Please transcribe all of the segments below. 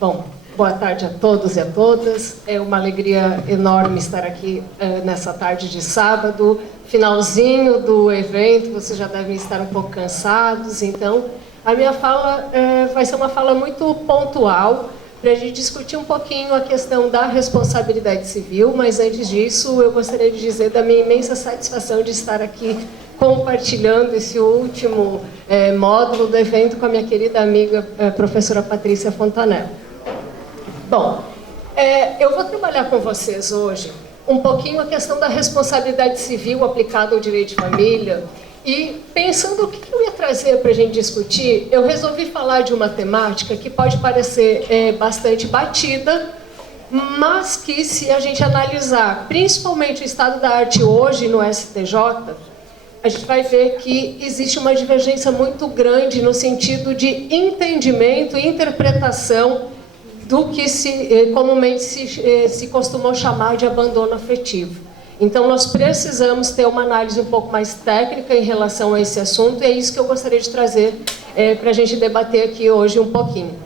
Bom, boa tarde a todos e a todas. É uma alegria enorme estar aqui nessa tarde de sábado, finalzinho do evento. Vocês já devem estar um pouco cansados, então a minha fala vai ser uma fala muito pontual para a gente discutir um pouquinho a questão da responsabilidade civil, mas antes disso eu gostaria de dizer da minha imensa satisfação de estar aqui compartilhando esse último módulo do evento com a minha querida amiga professora Patrícia Fontanella. Bom, eu vou trabalhar com vocês hoje um pouquinho a questão da responsabilidade civil aplicada ao direito de família e pensando o que eu ia trazer para a gente discutir, eu resolvi falar de uma temática que pode parecer bastante batida, mas que se a gente analisar principalmente o estado da arte hoje no STJ, a gente vai ver que existe uma divergência muito grande no sentido de entendimento e interpretação do que comumente se costumou chamar de abandono afetivo. Então, nós precisamos ter uma análise um pouco mais técnica em relação a esse assunto, e é isso que eu gostaria de trazer para a gente debater aqui hoje um pouquinho.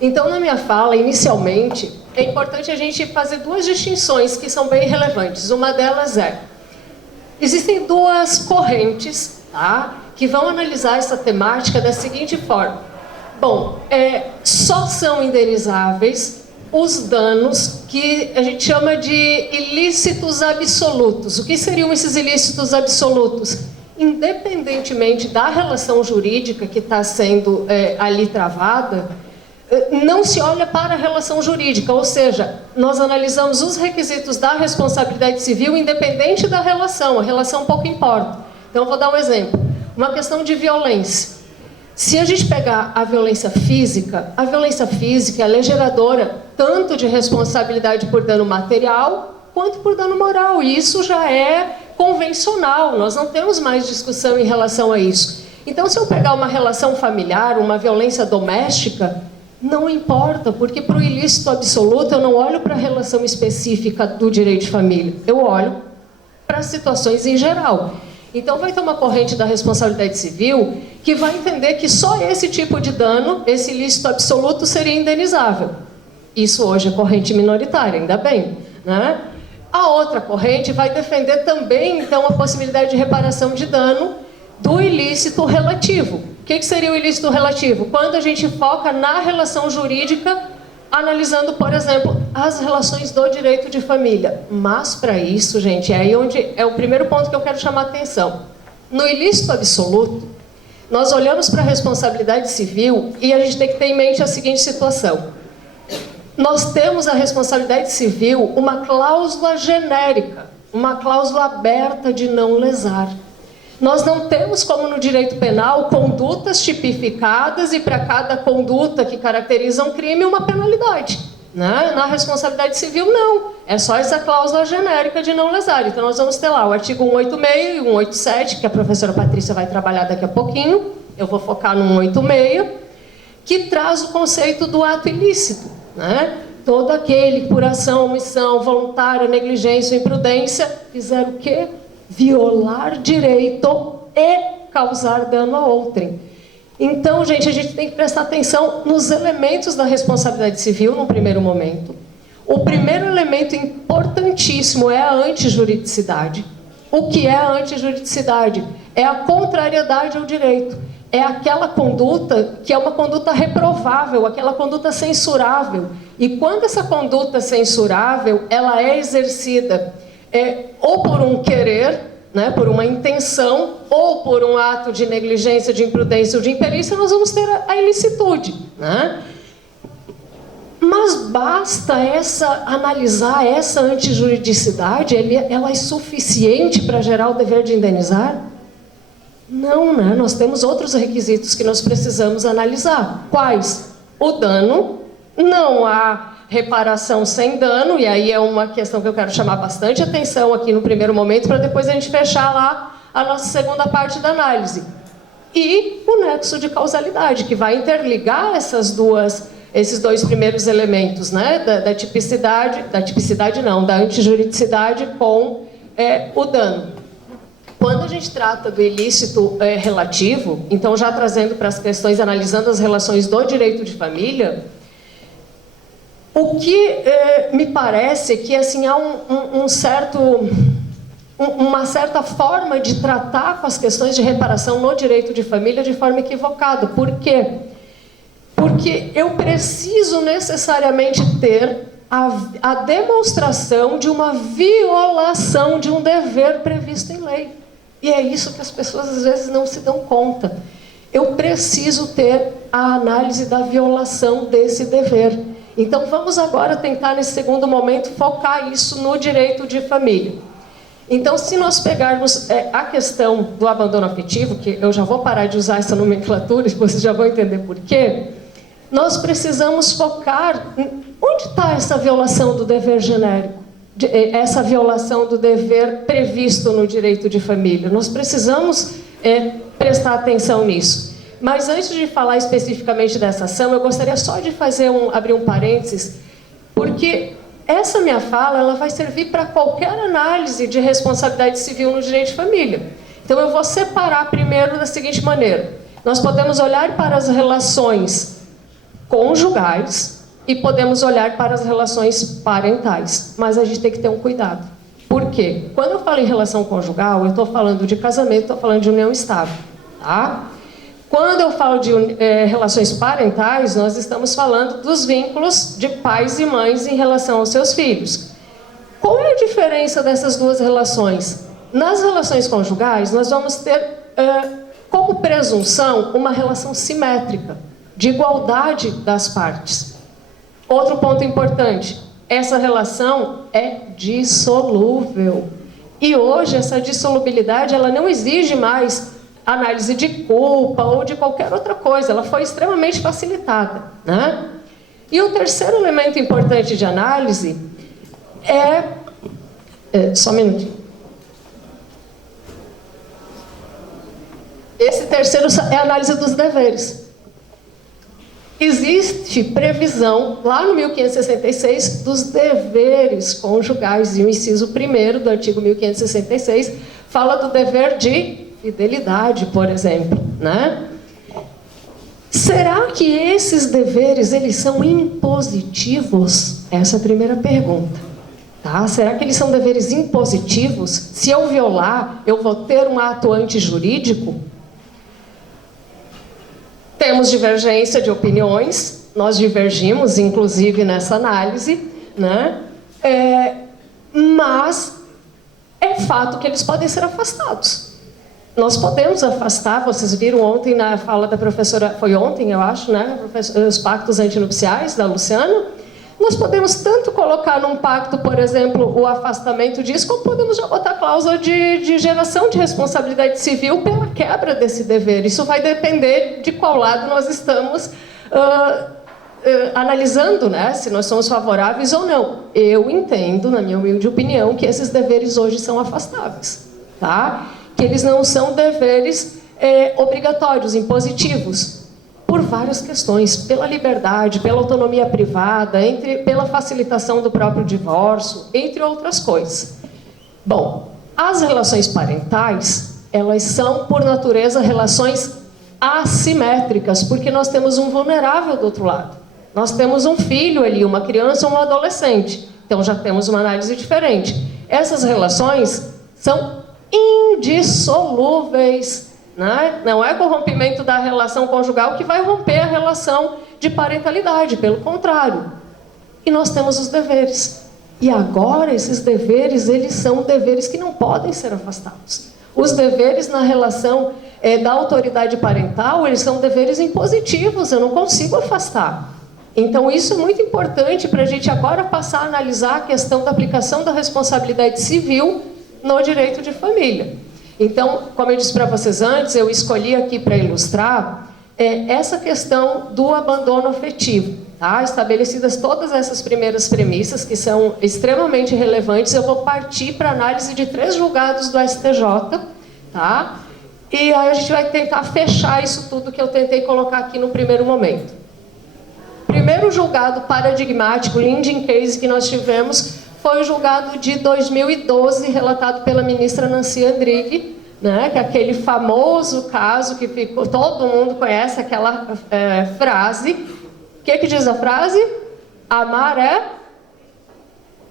Então, na minha fala, inicialmente, é importante a gente fazer duas distinções que são bem relevantes. Uma delas existem duas correntes, tá, que vão analisar essa temática da seguinte forma. Bom, só são indenizáveis os danos que a gente chama de ilícitos absolutos. O que seriam esses ilícitos absolutos? Independentemente da relação jurídica que está sendo ali travada, não se olha para a relação jurídica, ou seja, nós analisamos os requisitos da responsabilidade civil independente da relação, a relação pouco importa. Então, eu vou dar um exemplo. Uma questão de violência. Se a gente pegar a violência física ela é geradora tanto de responsabilidade por dano material quanto por dano moral. E isso já é convencional, nós não temos mais discussão em relação a isso. Então, se eu pegar uma relação familiar, uma violência doméstica, não importa, porque para o ilícito absoluto eu não olho para a relação específica do direito de família, eu olho para as situações em geral. Então, vai ter uma corrente da responsabilidade civil que vai entender que só esse tipo de dano, esse ilícito absoluto, seria indenizável. Isso hoje é corrente minoritária, ainda bem, né? A outra corrente vai defender também, então, a possibilidade de reparação de dano do ilícito relativo. O que seria o ilícito relativo? Quando a gente foca na relação jurídica, analisando, por exemplo, as relações do direito de família. Mas, para isso, gente, é aí onde é o primeiro ponto que eu quero chamar a atenção. No ilícito absoluto, nós olhamos para a responsabilidade civil e a gente tem que ter em mente a seguinte situação. Nós temos a responsabilidade civil uma cláusula genérica, uma cláusula aberta de não lesar. Nós não temos, como no direito penal, condutas tipificadas e para cada conduta que caracteriza um crime, uma penalidade, né? Na responsabilidade civil, não. É só essa cláusula genérica de não lesar. Então, nós vamos ter lá o artigo 186 e 187, que a professora Patrícia vai trabalhar daqui a pouquinho. Eu vou focar no 186, que traz o conceito do ato ilícito, né? Todo aquele que por ação, omissão, voluntária, negligência ou imprudência fizer o quê? Violar direito e causar dano a outrem. Então, gente, a gente tem que prestar atenção nos elementos da responsabilidade civil no primeiro momento. O primeiro elemento importantíssimo é a antijuridicidade. O que é a antijuridicidade? É a contrariedade ao direito. É aquela conduta que é uma conduta reprovável, aquela conduta censurável. E quando essa conduta censurável, ela é exercida ou por um querer, né, por uma intenção, ou por um ato de negligência, de imprudência ou de imperícia, nós vamos ter a ilicitude, né? Mas basta analisar essa antijuridicidade, ela é suficiente para gerar o dever de indenizar? Não, né? Nós temos outros requisitos que nós precisamos analisar. Quais? O dano, não há reparação sem dano, e aí é uma questão que eu quero chamar bastante atenção aqui no primeiro momento, para depois a gente fechar lá a nossa segunda parte da análise. E o nexo de causalidade, que vai interligar esses dois primeiros elementos, né? Da antijuridicidade com o dano. Quando a gente trata do ilícito relativo, então já trazendo para as questões, analisando as relações do direito de família, O que me parece que assim, há uma certa forma de tratar com as questões de reparação no direito de família de forma equivocada. Por quê? Porque eu preciso necessariamente ter a demonstração de uma violação de um dever previsto em lei. E é isso que as pessoas às vezes não se dão conta. Eu preciso ter a análise da violação desse dever. Então vamos agora tentar, nesse segundo momento, focar isso no direito de família. Então, se nós pegarmos a questão do abandono afetivo, que eu já vou parar de usar essa nomenclatura, vocês já vão entender por quê, nós precisamos focar onde está essa violação do dever genérico, essa violação do dever previsto no direito de família. Nós precisamos prestar atenção nisso. Mas antes de falar especificamente dessa ação, eu gostaria só de abrir um parênteses, porque essa minha fala ela vai servir para qualquer análise de responsabilidade civil no direito de família. Então eu vou separar primeiro da seguinte maneira. Nós podemos olhar para as relações conjugais e podemos olhar para as relações parentais. Mas a gente tem que ter um cuidado. Por quê? Quando eu falo em relação conjugal, eu estou falando de casamento, estou falando de união estável. Tá? Quando eu falo de relações parentais, nós estamos falando dos vínculos de pais e mães em relação aos seus filhos. Qual é a diferença dessas duas relações? Nas relações conjugais, nós vamos ter como presunção uma relação simétrica, de igualdade das partes. Outro ponto importante, essa relação é dissolúvel. E hoje essa dissolubilidade ela não exige mais análise de culpa ou de qualquer outra coisa, ela foi extremamente facilitada, né? E o terceiro elemento importante de análise só um minutinho. Esse terceiro é a análise dos deveres. Existe previsão, lá no 1566, dos deveres conjugais, e o inciso 1º do artigo 1566 fala do dever de fidelidade, por exemplo, né? Será que esses deveres, eles são impositivos? Essa é a primeira pergunta. Tá? Será que eles são deveres impositivos? Se eu violar, eu vou ter um ato antijurídico? Temos divergência de opiniões, nós divergimos, inclusive, nessa análise, né? Mas é fato que eles podem ser afastados. Nós podemos afastar, vocês viram ontem na fala da professora, foi ontem, eu acho, né? Os pactos antinupciais da Luciana. Nós podemos tanto colocar num pacto, por exemplo, o afastamento disso, como podemos já botar cláusula de geração de responsabilidade civil pela quebra desse dever. Isso vai depender de qual lado nós estamos analisando, né? Se nós somos favoráveis ou não. Eu entendo, na minha humilde opinião, que esses deveres hoje são afastáveis, tá? Que eles não são deveres obrigatórios, impositivos, por várias questões, pela liberdade, pela autonomia privada, pela facilitação do próprio divórcio, entre outras coisas. Bom, as relações parentais, elas são, por natureza, relações assimétricas, porque nós temos um vulnerável do outro lado. Nós temos um filho ali, uma criança ou um adolescente. Então já temos uma análise diferente. Essas relações são indissolúveis, né? Não é o rompimento da relação conjugal que vai romper a relação de parentalidade, pelo contrário. E nós temos os deveres. E agora esses deveres, eles são deveres que não podem ser afastados. Os deveres na relação da autoridade parental, eles são deveres impositivos, eu não consigo afastar. Então isso é muito importante para a gente agora passar a analisar a questão da aplicação da responsabilidade civil no direito de família. Então, como eu disse para vocês antes, eu escolhi aqui para ilustrar essa questão do abandono afetivo. Tá? Estabelecidas todas essas primeiras premissas, que são extremamente relevantes, eu vou partir para a análise de 3 julgados do STJ. Tá? E aí a gente vai tentar fechar isso tudo que eu tentei colocar aqui no primeiro momento. Primeiro julgado paradigmático, leading case, que nós tivemos foi o julgado de 2012, relatado pela ministra Nancy Andrighi, né, que é aquele famoso caso que todo mundo conhece, aquela frase. O que diz a frase? Amar é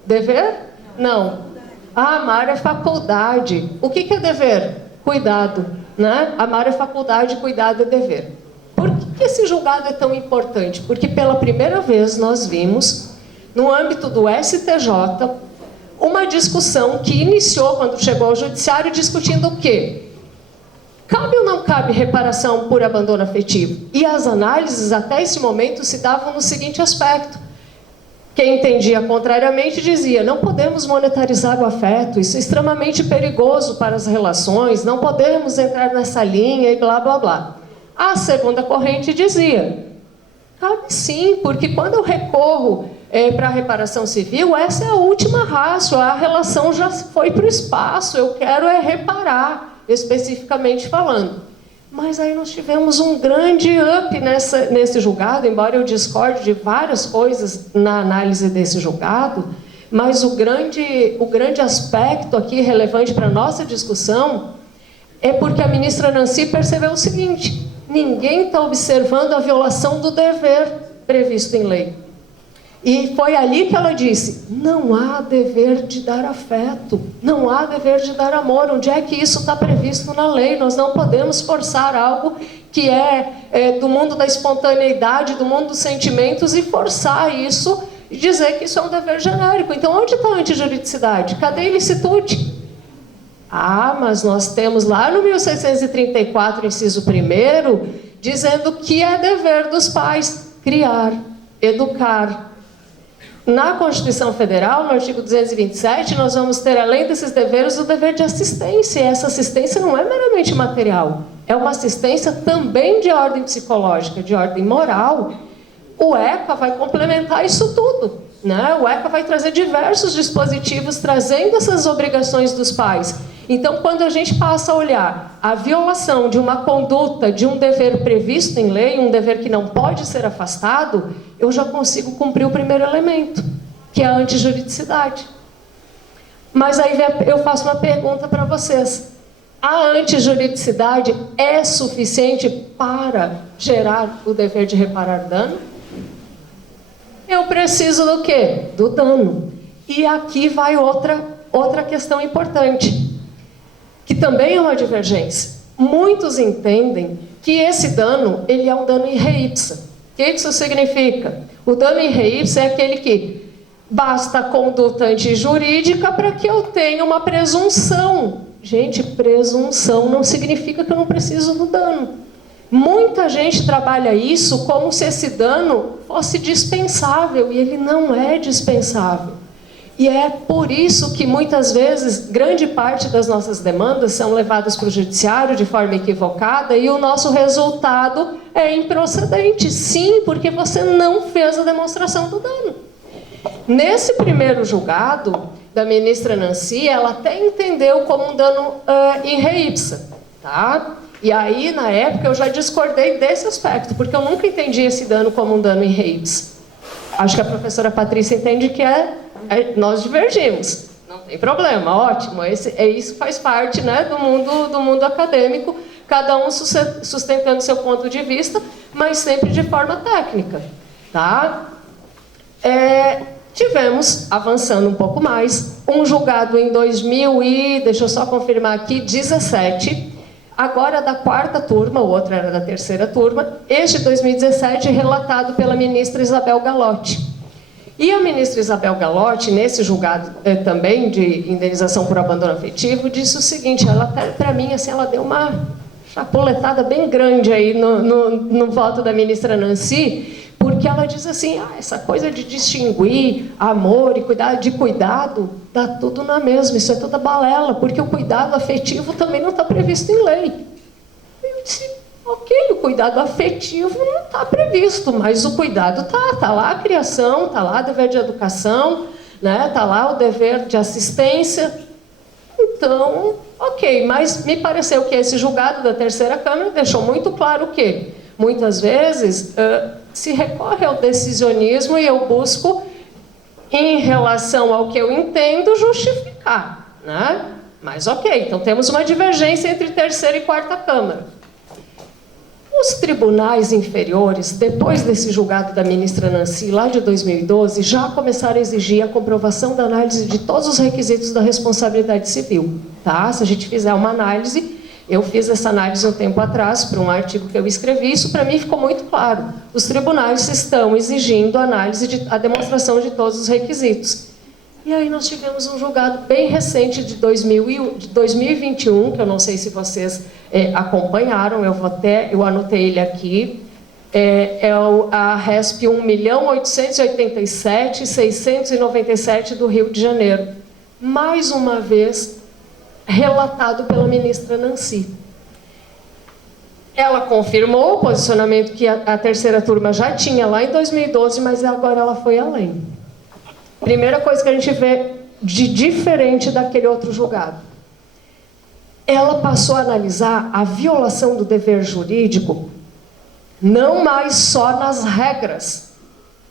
dever? Não. Amar é faculdade. O que é dever? Cuidado, né? Amar é faculdade, cuidado é dever. Por que esse julgado é tão importante? Porque pela primeira vez nós vimos, no âmbito do STJ, uma discussão que iniciou quando chegou ao judiciário discutindo o quê? Cabe ou não cabe reparação por abandono afetivo? E as análises até esse momento se davam no seguinte aspecto. Quem entendia contrariamente dizia, não podemos monetarizar o afeto, isso é extremamente perigoso para as relações, não podemos entrar nessa linha e blá, blá, blá. A segunda corrente dizia, cabe sim, porque quando eu recorro para a reparação civil, essa é a última rácio, a relação já foi para o espaço, eu quero reparar, especificamente falando. Mas aí nós tivemos um grande up nesse julgado, embora eu discorde de várias coisas na análise desse julgado, mas o grande aspecto aqui relevante para a nossa discussão é porque a ministra Nancy percebeu o seguinte, ninguém está observando a violação do dever previsto em lei. E foi ali que ela disse, não há dever de dar afeto, não há dever de dar amor. Onde é que isso está previsto na lei? Nós não podemos forçar algo que é do mundo da espontaneidade, do mundo dos sentimentos, e forçar isso e dizer que isso é um dever genérico. Então, onde está a antijuridicidade? Cadê a ilicitude? Ah, mas nós temos lá no 1634, inciso 1º, dizendo que é dever dos pais criar, educar. Na Constituição Federal, no artigo 227, nós vamos ter, além desses deveres, o dever de assistência. E essa assistência não é meramente material. É uma assistência também de ordem psicológica, de ordem moral. O ECA vai complementar isso tudo, né? O ECA vai trazer diversos dispositivos trazendo essas obrigações dos pais. Então, quando a gente passa a olhar a violação de uma conduta, de um dever previsto em lei, um dever que não pode ser afastado, eu já consigo cumprir o primeiro elemento, que é a antijuridicidade. Mas aí eu faço uma pergunta para vocês. A antijuridicidade é suficiente para gerar o dever de reparar dano? Eu preciso do quê? Do dano. E aqui vai outra questão importante, que também é uma divergência. Muitos entendem que esse dano, ele é um dano in re ipsa. O que isso significa? O dano in re ipsa é aquele que basta a conduta antijurídica para que eu tenha uma presunção. Gente, presunção não significa que eu não preciso do dano. Muita gente trabalha isso como se esse dano fosse dispensável, e ele não é dispensável. E é por isso que, muitas vezes, grande parte das nossas demandas são levadas para o judiciário de forma equivocada e o nosso resultado é improcedente. Sim, porque você não fez a demonstração do dano. Nesse primeiro julgado da ministra Nancy, ela até entendeu como um dano in re ipsa, tá? E aí, na época, eu já discordei desse aspecto, porque eu nunca entendi esse dano como um dano in re ipsa. Acho que a professora Patrícia entende que nós divergimos. Não tem problema, ótimo. Isso faz parte, né, do mundo acadêmico, cada um sustentando seu ponto de vista, mas sempre de forma técnica. Tá? Tivemos, avançando um pouco mais, um julgado em 2000 e, deixa eu só confirmar aqui, 17, agora da 4ª turma, o outro era da 3ª turma, este 2017 relatado pela ministra Isabel Galotti. E a ministra Isabel Galotti, nesse julgado também de indenização por abandono afetivo, disse o seguinte, ela, para mim, assim, ela deu uma chapuletada bem grande aí no voto da ministra Nancy, porque ela diz assim, essa coisa de distinguir amor e cuidado, dá tudo na mesma, isso é toda balela, porque o cuidado afetivo também não está previsto em lei. Eu disse, ok, o cuidado afetivo não está previsto, mas o cuidado está lá a criação, está lá o dever de educação, né? Está lá o dever de assistência. Então, ok, mas me pareceu que esse julgado da 3ª Câmara deixou muito claro que, muitas vezes, se recorre ao decisionismo e eu busco, em relação ao que eu entendo, justificar, né? Mas ok, então temos uma divergência entre 3ª e 4ª Câmara. Os tribunais inferiores, depois desse julgado da ministra Nancy, lá de 2012, já começaram a exigir a comprovação da análise de todos os requisitos da responsabilidade civil. Tá? Se a gente fizer uma análise, eu fiz essa análise um tempo atrás, para um artigo que eu escrevi, isso para mim ficou muito claro. Os tribunais estão exigindo a demonstração de todos os requisitos. E aí nós tivemos um julgado bem recente de 2021, que eu não sei se vocês acompanharam, eu anotei ele aqui, a RESP 1.887.697 do Rio de Janeiro. Mais uma vez, relatado pela ministra Nancy. Ela confirmou o posicionamento que a terceira turma já tinha lá em 2012, mas agora ela foi além. Primeira coisa que a gente vê de diferente daquele outro julgado. Ela passou a analisar a violação do dever jurídico não mais só nas regras,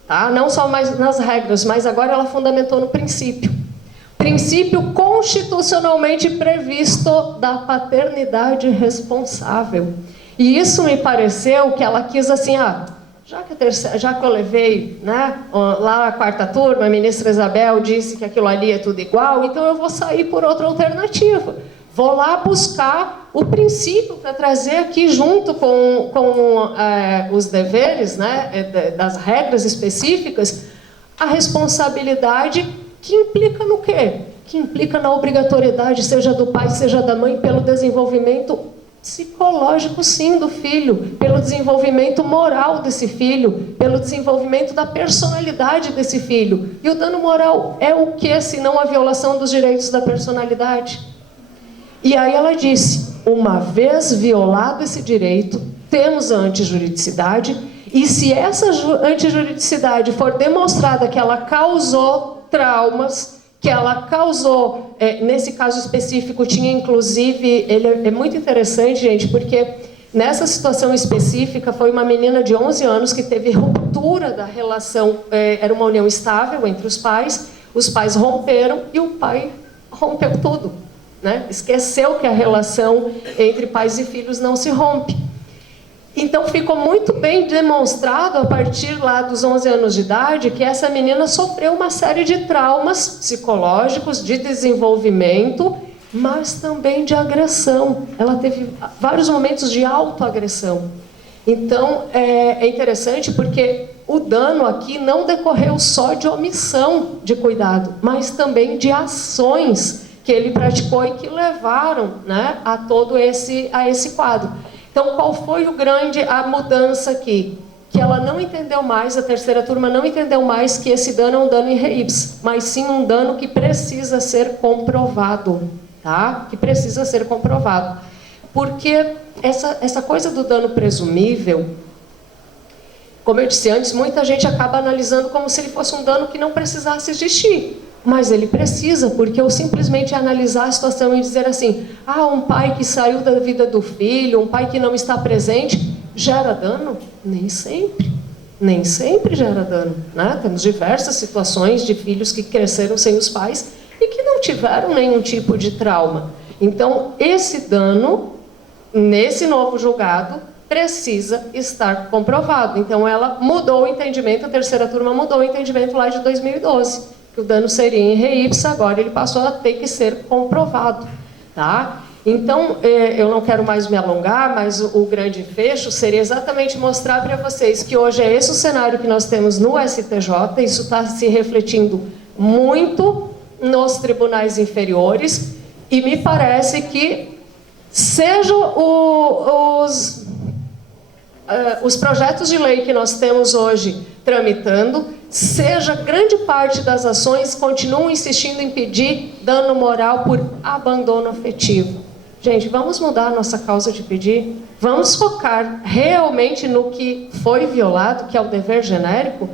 tá? Não só mais nas regras, mas agora ela fundamentou no princípio. Princípio constitucionalmente previsto da paternidade responsável. E isso me pareceu que ela quis assim, já que eu levei, né, lá a quarta turma, a ministra Isabel disse que aquilo ali é tudo igual, então eu vou sair por outra alternativa. Vou lá buscar o princípio para trazer aqui junto com os deveres, né, das regras específicas, a responsabilidade que implica no quê? Que implica na obrigatoriedade, seja do pai, seja da mãe, pelo desenvolvimento psicológico, sim, do filho, pelo desenvolvimento moral desse filho, pelo desenvolvimento da personalidade desse filho. E o dano moral é o que, senão a violação dos direitos da personalidade? E aí ela disse, uma vez violado esse direito, temos a antijuridicidade, e se essa antijuridicidade for demonstrada que ela causou traumas, que ela causou, nesse caso específico, tinha inclusive, ele é muito interessante, gente, porque nessa situação específica foi uma menina de 11 anos que teve ruptura da relação, era uma união estável entre os pais romperam e o pai rompeu tudo, né? Esqueceu que a relação entre pais e filhos não se rompe. Então, ficou muito bem demonstrado, a partir lá dos 11 anos de idade, que essa menina sofreu uma série de traumas psicológicos, de desenvolvimento, mas também de agressão. Ela teve vários momentos de autoagressão. Então, é interessante porque o dano aqui não decorreu só de omissão de cuidado, mas também de ações que ele praticou e que levaram, né, a todo esse quadro. Então, qual foi a mudança aqui? Que ela não entendeu mais, a terceira turma não entendeu mais que esse dano é um dano in re ipsa, mas sim um dano que precisa ser comprovado, tá? Que precisa ser comprovado. Porque essa coisa do dano presumível, como eu disse antes, muita gente acaba analisando como se ele fosse um dano que não precisasse existir. Mas ele precisa, porque eu simplesmente analisar a situação e dizer assim, um pai que saiu da vida do filho, um pai que não está presente, gera dano? Nem sempre. Nem sempre gera dano, né? Temos diversas situações de filhos que cresceram sem os pais e que não tiveram nenhum tipo de trauma. Então, esse dano, nesse novo julgado, precisa estar comprovado. Então, ela mudou o entendimento, a terceira turma mudou o entendimento lá de 2012. Que o dano seria in re ipsa, agora ele passou a ter que ser comprovado, tá? Então, eu não quero mais me alongar, mas o grande fecho seria exatamente mostrar para vocês que hoje é esse o cenário que nós temos no STJ, isso está se refletindo muito nos tribunais inferiores, e me parece que sejam os projetos de lei que nós temos hoje tramitando, seja grande parte das ações continuam insistindo em pedir dano moral por abandono afetivo. Gente, vamos mudar a nossa causa de pedir? Vamos focar realmente no que foi violado, que é o dever genérico?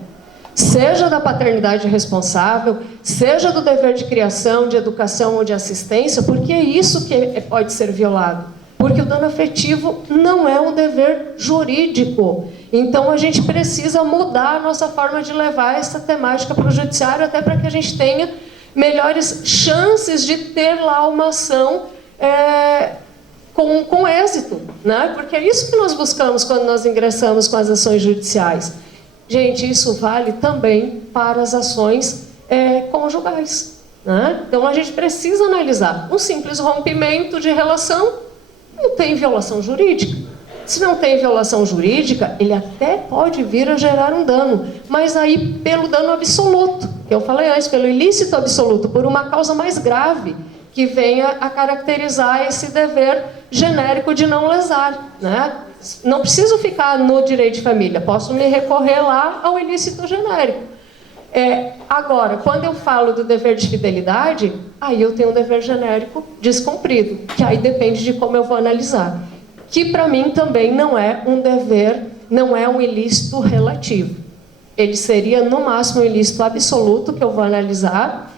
Seja da paternidade responsável, seja do dever de criação, de educação ou de assistência, porque é isso que pode ser violado. Porque o dano afetivo não é um dever jurídico. Então, a gente precisa mudar a nossa forma de levar essa temática para o judiciário, até para que a gente tenha melhores chances de ter lá uma ação com êxito, né? Porque é isso que nós buscamos quando nós ingressamos com as ações judiciais. Gente, isso vale também para as ações conjugais, né? Então a gente precisa analisar. Um simples rompimento de relação não tem violação jurídica. Se não tem violação jurídica, ele até pode vir a gerar um dano, mas aí pelo dano absoluto, que eu falei antes, pelo ilícito absoluto, por uma causa mais grave, que venha a caracterizar esse dever genérico de não lesar, né? Não preciso ficar no direito de família, posso me recorrer lá ao ilícito genérico. Agora, quando eu falo do dever de fidelidade, aí eu tenho um dever genérico descumprido, que aí depende de como eu vou analisar. Que para mim também não é um dever, não é um ilícito relativo. Ele seria, no máximo, um ilícito absoluto, que eu vou analisar,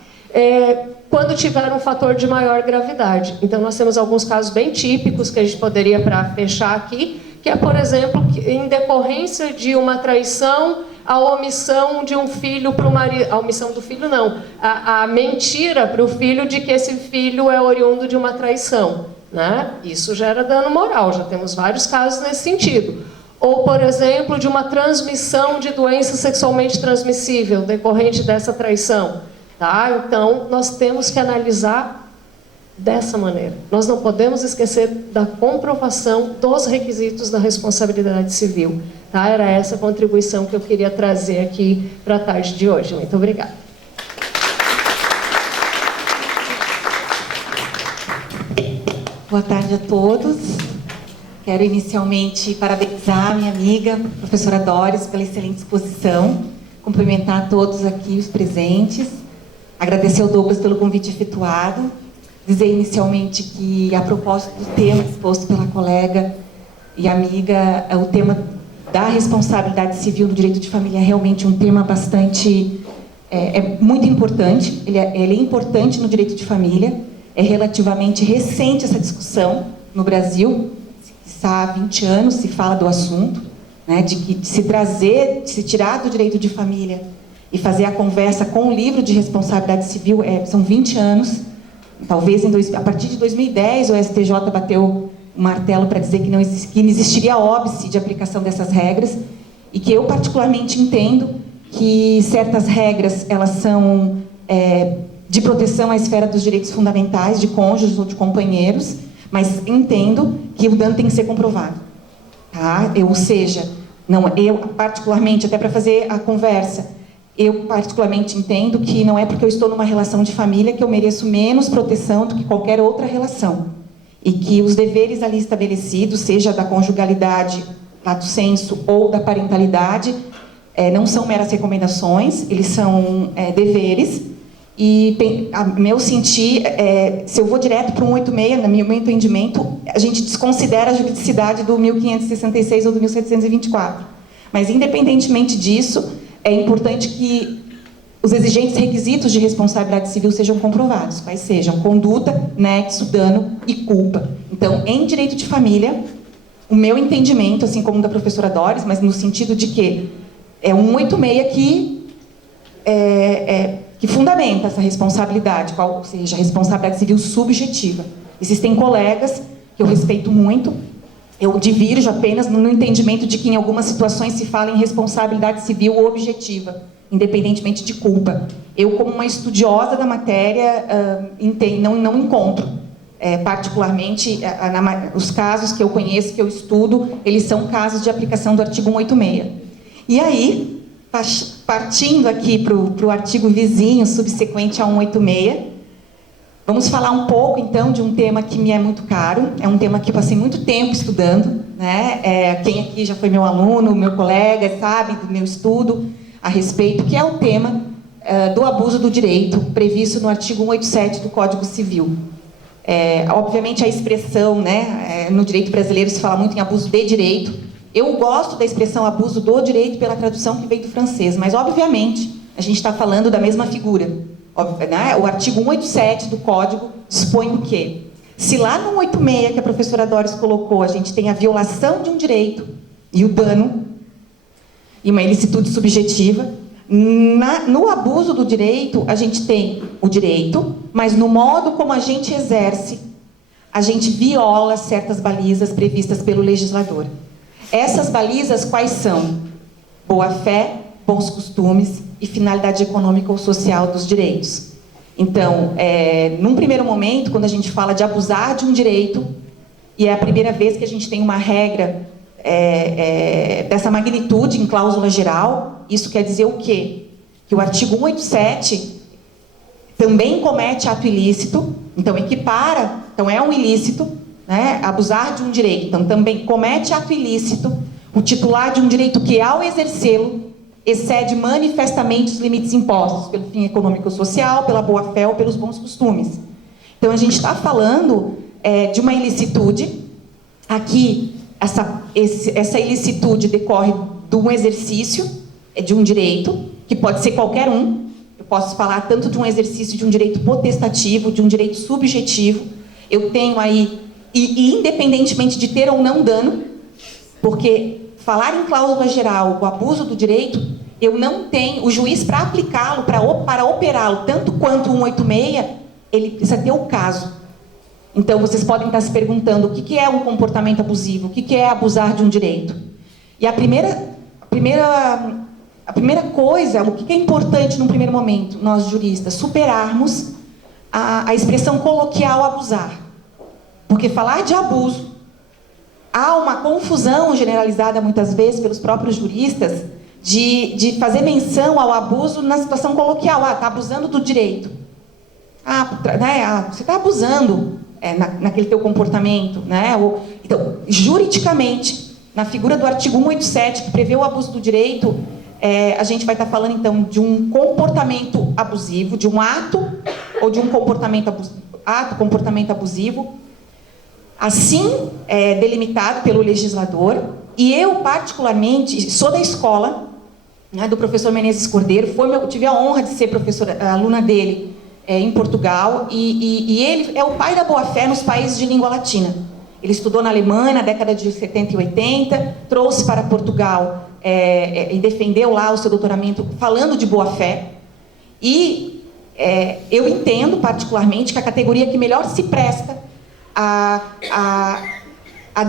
quando tiver um fator de maior gravidade. Então, nós temos alguns casos bem típicos que a gente poderia, para fechar aqui, que é, por exemplo, em decorrência de uma traição, a omissão de um filho para o marido, a omissão do filho não, a mentira para o filho de que esse filho é oriundo de uma traição, né? Isso gera dano moral, já temos vários casos nesse sentido. Ou, por exemplo, de uma transmissão de doença sexualmente transmissível decorrente dessa traição. Tá? Então, nós temos que analisar dessa maneira. Nós não podemos esquecer da comprovação dos requisitos da responsabilidade civil. Tá? Era essa a contribuição que eu queria trazer aqui para a tarde de hoje. Muito obrigada. Boa tarde a todos. Quero inicialmente parabenizar a minha amiga, professora Doris, pela excelente exposição. Cumprimentar a todos aqui os presentes. Agradecer ao Douglas pelo convite efetuado. Dizer inicialmente que, a propósito do tema exposto pela colega e amiga, o tema da responsabilidade civil no direito de família é realmente um tema bastante... muito importante. Ele é importante no direito de família. É relativamente recente essa discussão no Brasil. Há 20 anos se fala do assunto, né, de se tirar do direito de família e fazer a conversa com o livro de responsabilidade civil, são 20 anos. Talvez a partir de 2010 o STJ bateu o martelo para dizer que não existiria óbice de aplicação dessas regras, e que eu particularmente entendo que certas regras elas são de proteção à esfera dos direitos fundamentais de cônjuges ou de companheiros, mas entendo que o dano tem que ser comprovado. Tá? Ou seja, eu particularmente, até para fazer a conversa, eu particularmente entendo que não é porque eu estou numa relação de família que eu mereço menos proteção do que qualquer outra relação. E que os deveres ali estabelecidos, seja da conjugalidade, lato sensu, ou da parentalidade, não são meras recomendações, eles são deveres. E, a meu sentir, se eu vou direto para o 186, no meu entendimento, a gente desconsidera a juridicidade do 1566 ou do 1724. Mas, independentemente disso, é importante que os exigentes requisitos de responsabilidade civil sejam comprovados, quais sejam conduta, nexo, dano e culpa. Então, em direito de família, o meu entendimento, assim como o da professora Doris, mas no sentido de que é um 186 que fundamenta essa responsabilidade, ou seja, a responsabilidade civil subjetiva. Existem colegas que eu respeito muito, eu divirjo apenas no entendimento de que em algumas situações se fala em responsabilidade civil objetiva, independentemente de culpa. Eu, como uma estudiosa da matéria, não encontro. Particularmente, os casos que eu conheço, que eu estudo, eles são casos de aplicação do artigo 186. E aí, partindo aqui para o artigo vizinho, subsequente a 186, vamos falar um pouco, então, de um tema que me é muito caro, é um tema que eu passei muito tempo estudando, né? Quem aqui já foi meu aluno, meu colega, sabe do meu estudo a respeito, que é o tema do abuso do direito, previsto no artigo 187 do Código Civil. Obviamente, a expressão, né, no direito brasileiro se fala muito em abuso de direito. Eu gosto da expressão abuso do direito pela tradução que veio do francês, mas, obviamente, a gente está falando da mesma figura. Né? O artigo 187 do Código dispõe o quê? Se lá no 186 que a professora Doris colocou, a gente tem a violação de um direito e o dano, e uma ilicitude subjetiva, no abuso do direito, a gente tem o direito, mas no modo como a gente exerce, a gente viola certas balizas previstas pelo legislador. Essas balizas quais são? Boa-fé, bons costumes e finalidade econômica ou social dos direitos. Então, num primeiro momento, quando a gente fala de abusar de um direito, e é a primeira vez que a gente tem uma regra dessa magnitude em cláusula geral, isso quer dizer o quê? Que o artigo 187 também comete ato ilícito, então equipara, então é um ilícito, né, abusar de um direito, então também comete ato ilícito o titular de um direito que, ao exercê-lo, excede manifestamente os limites impostos pelo fim econômico ou social, pela boa-fé ou pelos bons costumes. Então, a gente está falando de uma ilicitude. Aqui, essa ilicitude decorre de um exercício, de um direito, que pode ser qualquer um. Eu posso falar tanto de um exercício de um direito potestativo, de um direito subjetivo. Eu tenho aí, e independentemente de ter ou não dano, porque falar em cláusula geral o abuso do direito, eu não tenho, o juiz para aplicá-lo, para operá-lo, tanto quanto o 186, ele precisa ter o caso. Então, vocês podem estar se perguntando o que é um comportamento abusivo, o que é abusar de um direito. E a primeira coisa, o que é importante num primeiro momento, nós juristas, superarmos a expressão coloquial abusar. Porque falar de abuso, há uma confusão generalizada muitas vezes pelos próprios juristas de fazer menção ao abuso na situação coloquial. Está abusando do direito. Você está abusando naquele teu comportamento. Né? Então, juridicamente, na figura do artigo 187, que prevê o abuso do direito, a gente vai estar falando, então, de um comportamento abusivo, de um ato ou de um comportamento abusivo, assim delimitado pelo legislador. E eu, particularmente, sou da escola, né, do professor Menezes Cordeiro, tive a honra de ser aluna dele em Portugal, e ele é o pai da boa-fé nos países de língua latina. Ele estudou na Alemanha na década de 70 e 80, trouxe para Portugal e defendeu lá o seu doutoramento falando de boa-fé. E eu entendo, particularmente, que a categoria que melhor se presta a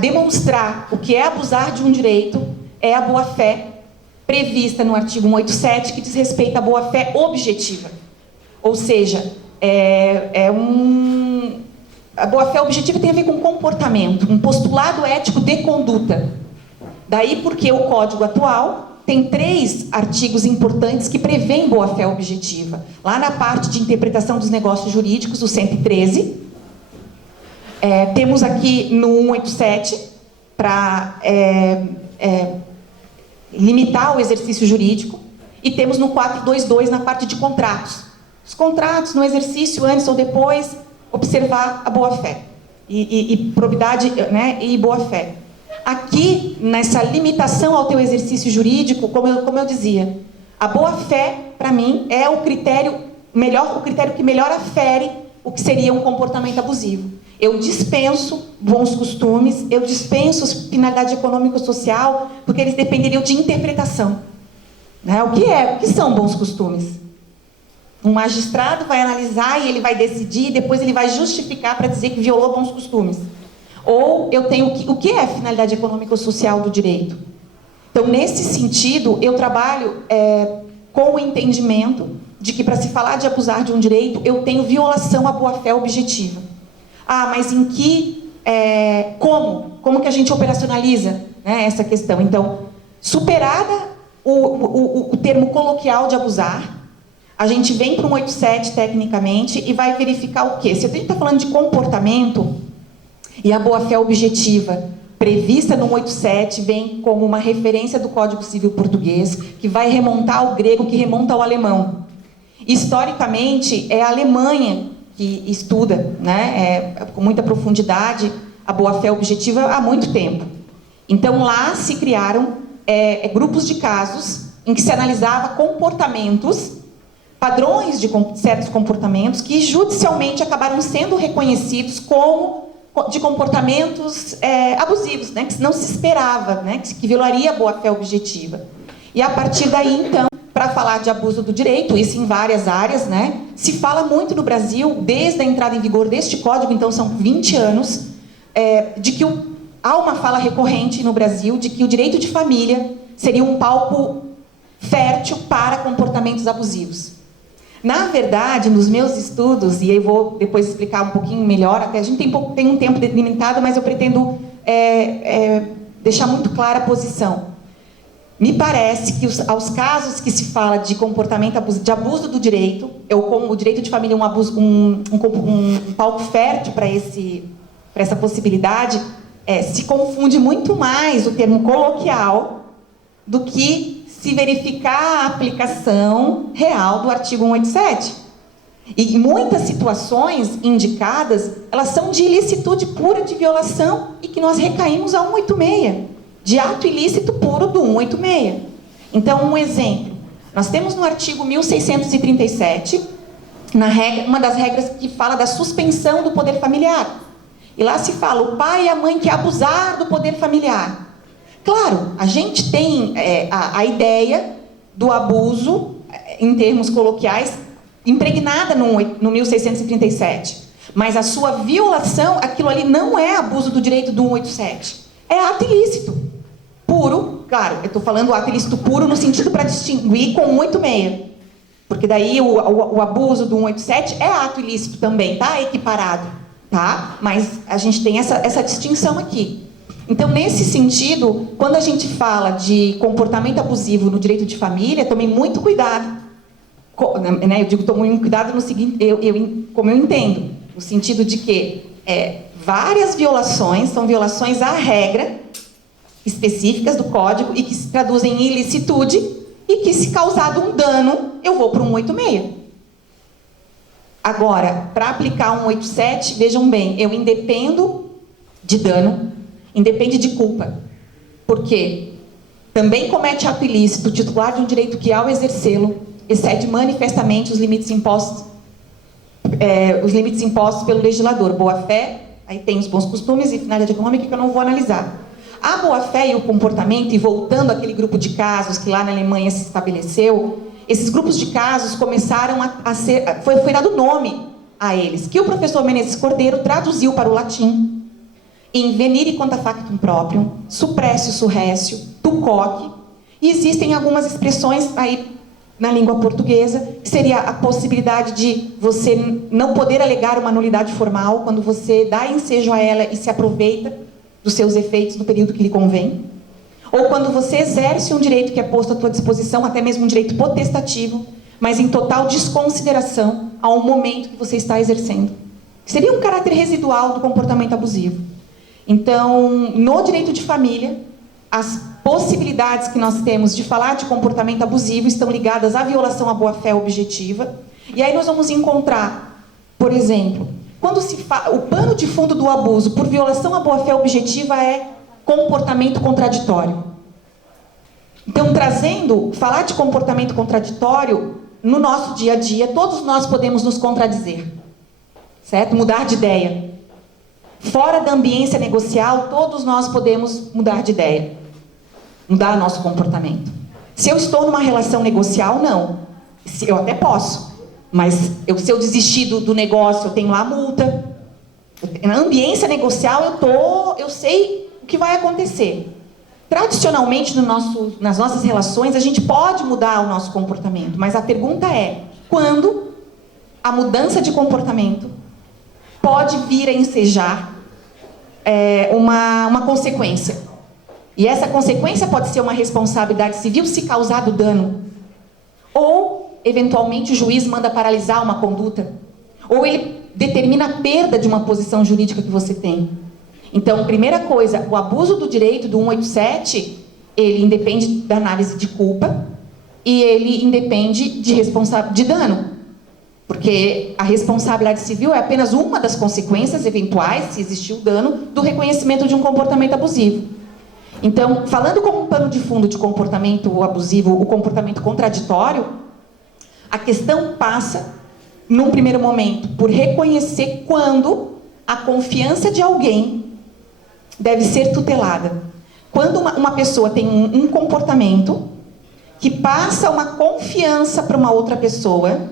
demonstrar o que é abusar de um direito é a boa-fé prevista no artigo 187, que diz respeito à boa-fé objetiva. Ou seja, a boa-fé objetiva tem a ver com comportamento, um postulado ético de conduta. Daí porque o Código atual tem 3 artigos importantes que prevêem boa-fé objetiva. Lá na parte de interpretação dos negócios jurídicos, o 113, temos aqui no 187, para limitar o exercício jurídico, e temos no 422, na parte de contratos. Os contratos, no exercício, antes ou depois, observar a boa-fé, e probidade, né, e boa-fé. Aqui, nessa limitação ao teu exercício jurídico, como eu dizia, a boa-fé, para mim, é o critério que melhor afere o que seria um comportamento abusivo. Eu dispenso bons costumes, eu dispenso finalidade econômico-social, porque eles dependeriam de interpretação. Né? O que são bons costumes? Um magistrado vai analisar e ele vai decidir, depois ele vai justificar para dizer que violou bons costumes. Ou eu tenho o que é a finalidade econômico-social do direito? Então, nesse sentido, eu trabalho com o entendimento de que, para se falar de abusar de um direito, eu tenho violação à boa-fé objetiva. Mas em que... Como que a gente operacionaliza, né, essa questão? Então, superada o termo coloquial de abusar, a gente vem para um 187 tecnicamente e vai verificar o quê? Se a gente está falando de comportamento, e a boa-fé objetiva prevista no 187 vem como uma referência do Código Civil Português, que vai remontar ao grego, que remonta ao alemão. Historicamente, é a Alemanha que estuda, né, com muita profundidade a boa-fé objetiva há muito tempo. Então, lá se criaram grupos de casos em que se analisava comportamentos, padrões de certos comportamentos que judicialmente acabaram sendo reconhecidos como de comportamentos abusivos, né, que não se esperava, né, que violaria a boa-fé objetiva. E a partir daí, então, para para falar de abuso do direito, isso em várias áreas, né? Se fala muito no Brasil, desde a entrada em vigor deste código, então são 20 anos, de que há uma fala recorrente no Brasil de que o direito de família seria um palco fértil para comportamentos abusivos. Na verdade, nos meus estudos, e eu vou depois explicar um pouquinho melhor, até a gente tem um tempo delimitado, mas eu pretendo deixar muito clara a posição. Me parece que aos casos que se fala de comportamento de abuso do direito, ou como o direito de família é um palco fértil para essa possibilidade, se confunde muito mais o termo coloquial do que se verificar a aplicação real do artigo 187. E muitas situações indicadas, elas são de ilicitude pura de violação e que nós recaímos a 186, de ato ilícito puro do 186. Então, um exemplo. Nós temos no artigo 1637, uma das regras que fala da suspensão do poder familiar. E lá se fala o pai e a mãe que abusar do poder familiar. Claro, a gente tem a ideia do abuso, em termos coloquiais, impregnada no 1637. Mas a sua violação, aquilo ali não é abuso do direito do 187. É ato ilícito. Puro, claro, eu estou falando ato ilícito puro no sentido para distinguir com o 186. Porque daí o abuso do 187 é ato ilícito também, tá? Equiparado, tá? Mas a gente tem essa distinção aqui. Então, nesse sentido, quando a gente fala de comportamento abusivo no direito de família, tome muito cuidado. Né? Eu digo tome muito cuidado no seguinte, como eu entendo, no sentido de que várias violações são violações à regra específicas do código e que se traduzem em ilicitude e que, se causado um dano, eu vou para o 186. Agora, para aplicar 187, vejam bem, eu independo de dano, independe de culpa. Por quê? Também comete ato ilícito o titular de um direito que, ao exercê-lo, excede manifestamente os limites impostos pelo legislador. Boa-fé, aí tem os bons costumes e finalidade econômica que eu não vou analisar. A boa-fé e o comportamento, e voltando àquele grupo de casos que lá na Alemanha se estabeleceu, esses grupos de casos começaram a ser... Foi dado nome a eles, que o professor Menezes Cordeiro traduziu para o latim, in venire contra factum proprium, suppressio surressio, tucoque, e existem algumas expressões aí na língua portuguesa, que seria a possibilidade de você não poder alegar uma nulidade formal quando você dá ensejo a ela e se aproveita dos seus efeitos no período que lhe convém, ou quando você exerce um direito que é posto à tua disposição, até mesmo um direito potestativo, mas em total desconsideração ao momento que você está exercendo. Seria um caráter residual do comportamento abusivo. Então, no direito de família, as possibilidades que nós temos de falar de comportamento abusivo estão ligadas à violação à boa-fé objetiva. E aí nós vamos encontrar, por exemplo, quando o pano de fundo do abuso por violação à boa-fé objetiva é comportamento contraditório. Então, falar de comportamento contraditório, no nosso dia a dia, todos nós podemos nos contradizer, certo? Mudar de ideia. Fora da ambiência negocial, todos nós podemos mudar de ideia, mudar nosso comportamento. Se eu estou numa relação negocial, não. Eu até posso, mas se eu desistir do negócio, eu tenho lá a multa. Na ambiência negocial, eu sei o que vai acontecer. Tradicionalmente, nas nossas relações, a gente pode mudar o nosso comportamento, mas a pergunta é, quando a mudança de comportamento pode vir a ensejar uma consequência? E essa consequência pode ser uma responsabilidade civil se causado dano. Ou, eventualmente, o juiz manda paralisar uma conduta. Ou ele determina a perda de uma posição jurídica que você tem. Então, primeira coisa, o abuso do direito do 187, ele independe da análise de culpa e ele independe de dano. Porque a responsabilidade civil é apenas uma das consequências eventuais, se existiu dano, do reconhecimento de um comportamento abusivo. Então, falando como um pano de fundo de comportamento abusivo, o comportamento contraditório, a questão passa, num primeiro momento, por reconhecer quando a confiança de alguém deve ser tutelada. Quando uma pessoa tem um comportamento que passa uma confiança para uma outra pessoa,